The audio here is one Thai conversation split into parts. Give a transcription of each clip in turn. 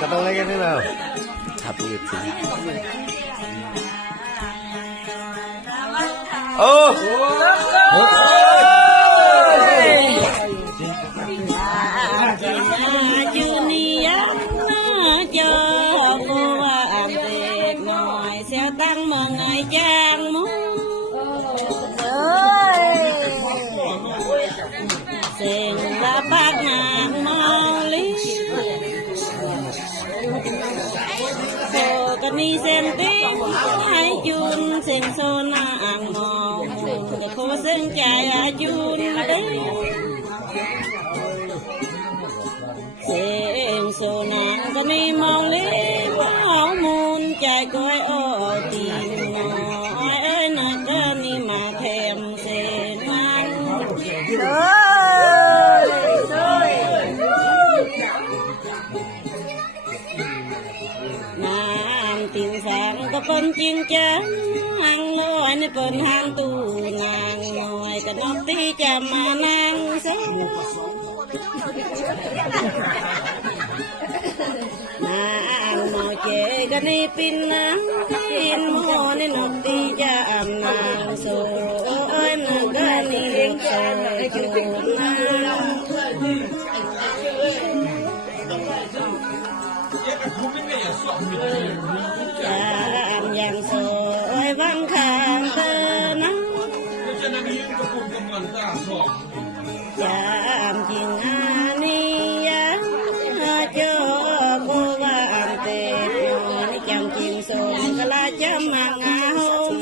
nâng miệng ขึ้นเลย Cậu tao lấy cái thế nào? Thật nghiệp gì? Ô! Junia cho cô ăn tiệc ngồi xeo tăng một ngày trang muốn Sen là bác nàng mau Cô cần đi xem tiếng hai chun sen xô nàng mò Để cô sen chạy à chun đấy เสียงโซนางก็มีมองเลี้ยหอมูลใจก้ ป็นจริงจังหางลอยในเป็นหางตูนางน้อยก็นกตีจะมานางเสีย nang mo che gani pin nang pin mo ni no ti ja am nang so oi na gani ling so ju nang ja cemangaum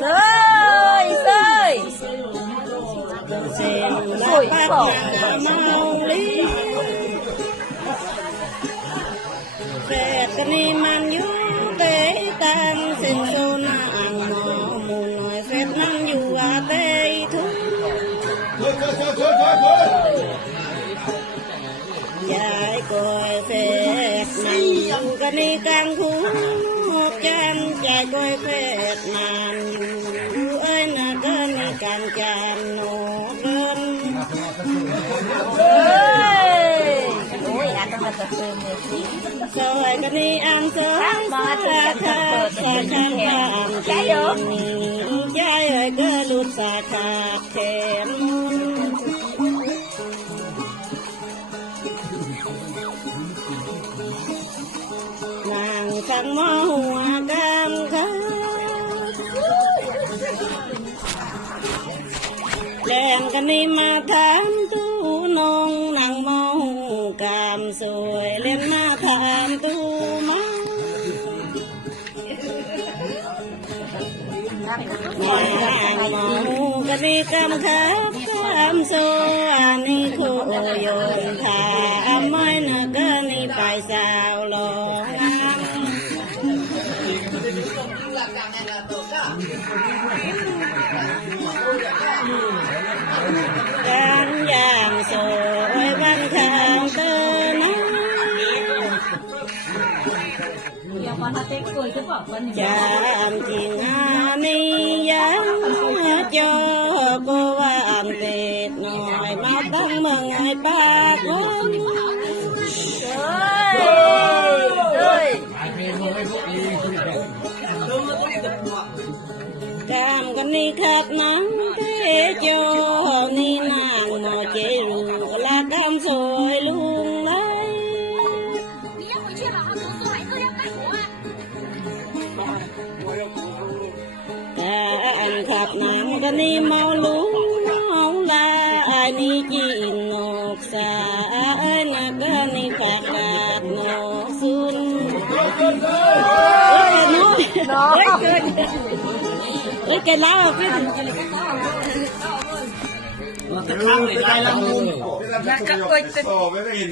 Sơi, sơi Soi cổ Sẹt ni man yu tế tăng sinh sô na ang mò mù ngồi phép năng yu a tê thú Giải còi phép, năng yu ca ni càng thú ด้วยเป็ดมันอยู่เอ้ยนาเดินการจานหนูเดินเฮ้ยโอ้ยอาจจะมาเติมเลยสิซอยกันนี้อังซอยสาธาสาธาควางใจนี้ใจเอ้ยก็ลุดสาธาเข็มนางสังมาหัว แรงกันนี่มาถามตู้นงนางมอหูกามสวยเล่นมาถามตู้มานางมอหูกันนี่กำคับกามสวยอันนี้โคโยนถามไม่นะกันนี่ไปสาวหลงงาม การอย่างสวยวันข้างเตอนะจามจริงอานี่ยังจอก็วานเป็ดหน่อยมาตั้งเมืองไอ้ปากคนกามกันนี่ขัดนังเทโจ บนังกันนี่เมาลุงลาอันนี้จีนนกสาอันนักกันนี่ปากกาดนกซุนเอ้ยน้อยน้อยเกินเอ้ยแกเล่าพี่กระทั่งในใจละมุน Cái làm cho tôi so với cái hình